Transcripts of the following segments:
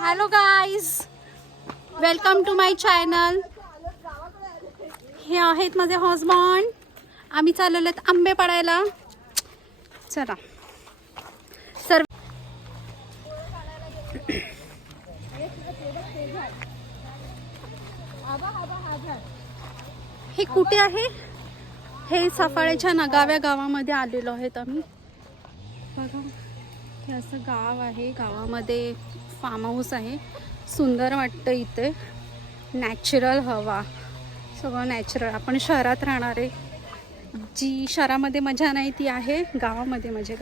Hello guys, welcome to my channel. हे आहेत माझे हजबंड. आम्ही चाललेलो आहेत आंबे पाडायला. चला सर्व. हे कुठे आहे? हे सफाळ्याच्या नगाव्या गावामध्ये आलेलो आहेत आम्ही. बघा, हे असं गाव आहे. गावामध्ये फार्म हाऊस आहे. सुंदर वाटतं इथे. नॅचरल हवा, सगळं नॅचरल. आपण शहरात राहणारे, जी शहरामध्ये मजा नाही ती आहे गावामध्ये. म्हणजे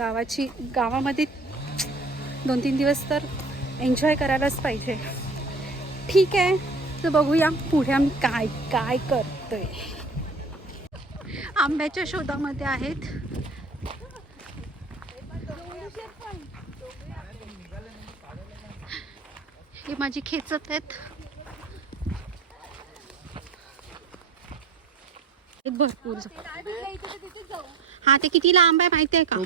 गावामध्ये 2-3 दिवस तर एन्जॉय करायलाच पाहिजे. ठीक आहे, तर बघूया पुढे आम्ही काय काय करतोय. आंब्याच्या शोधामध्ये आहेत. हे माझी खेचत आहेत. भरपूर. हा, ते किती लांब आहे माहिती आहे का?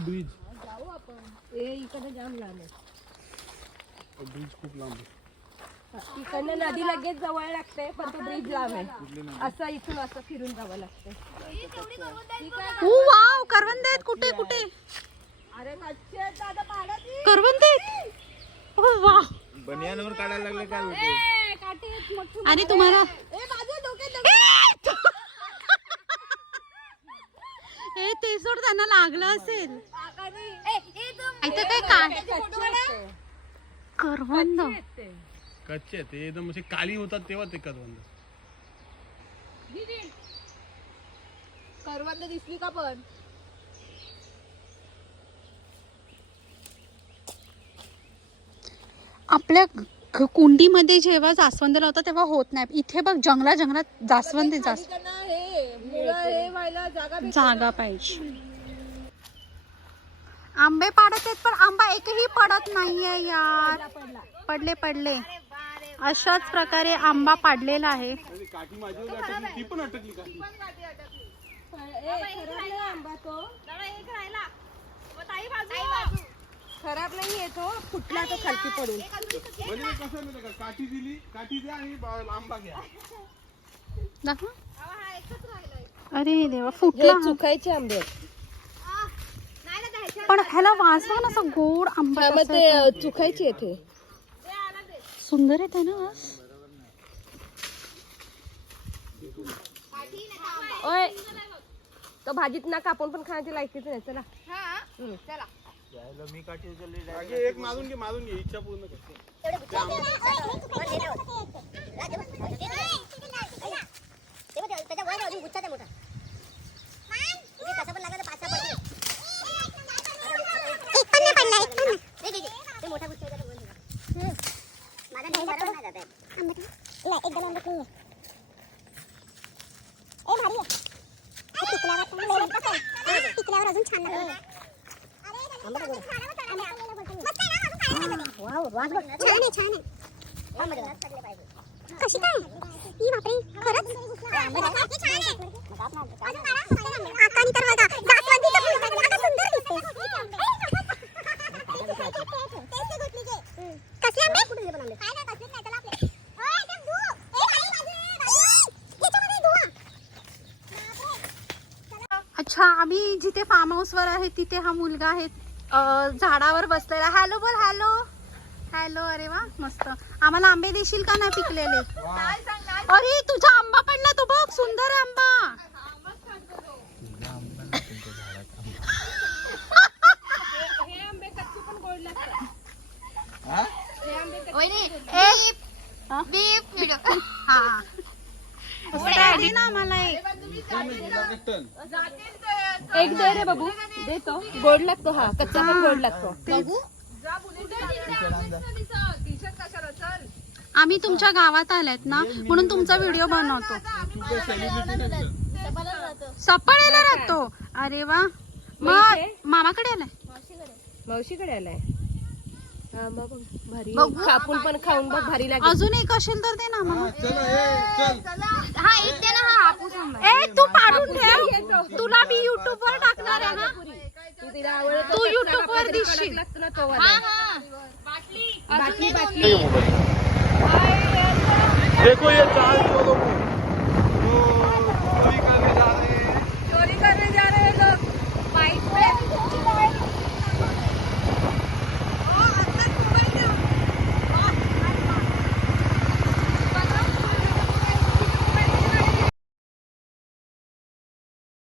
इकडनं नदी लगेच जवळ लागते, पण तो ब्रिज लांब आहे. असं इथून असं फिरून जावं लागतं. वाव, करवंद आहेत. कुठे कुठे अरे कच्चे दादा पाडत करवंद आहेत. वा, बनियानवर काढायला लागले काय होते? आणि तुम्हाला हे ते सोड, त्यांना लागलं असेल. इथं काय करवंद कच्चे ते एकदम असे काळी होतात तेव्हा ते करवंद. करवंद दिसली का? पण आपल्या कुंडीमध्ये जेव्हा जास्वंद लावतात तेव्हा होत नाही. इथे बघ, जंगलात जास्वंद जागा पाहिजे. आंबे पाडत आहेत पण आंबा एकही पडत नाहीये यार. पडले. अशाच प्रकारे आंबा पाडलेला आहे. काठी माझ्यावर अटकली, ती पण अटकली काठी. खराब नाही येतो, फुटला तो खालती पडून. म्हणजे कसं माहिती का, काठी दिली, काठी द्या आणि आंबा घ्या. दाखव. अरे देवा, फुटला. चुकायचे आंबे पण ह्याला वास बघ ना, असं गोड आंबा. ते चुकायचे येते. सुंदर येते ना वास. ओय, तो भाजीत ना कापून पण खाण्याची लायकीच नाही. चला मी काठी उचलली. एक मारून घे, इच्छा पूर्ण करते. अजून छान कशी काय? ही बापरे, खरंच आकानी तर बघा, जास्वंदीचं फुल बघा, सुंदर दिसते. कसले आंबे? अच्छा, आम्ही जिथे फार्म हाऊस वर आहे तिथे हा मुलगा आहे झाडावर बसलेला. हॅलो बोल. हॅलो. अरे वा, मस्त. आम्हाला आंबे देशील का? नाही पिकलेले. अरे तुझा आंबा पडला तो बघ, सुंदर आहे आंबा. ना मला एक दे रे बाबू, देतो. गोड लागतो हा, कच्चा पण गोड लागतो. आम्ही तुमच्या गावात आल्यात ना, म्हणून तुमचा व्हिडिओ बनवतो. सपाळ्याला राहतो. अरे वा, मग मामाकडे आलाय? मावशीकडे आलाय. भारी कापून पण खाऊन बघ, भारी लागेल. अजून एक असेल तर दे ना मला. ए, तू पाडून ठेव. तुला मी युट्यूब वर टाकणार आहे ना. तू युट्यूब वर दिसशील. बाटली बाटली देखो ये चार चौदह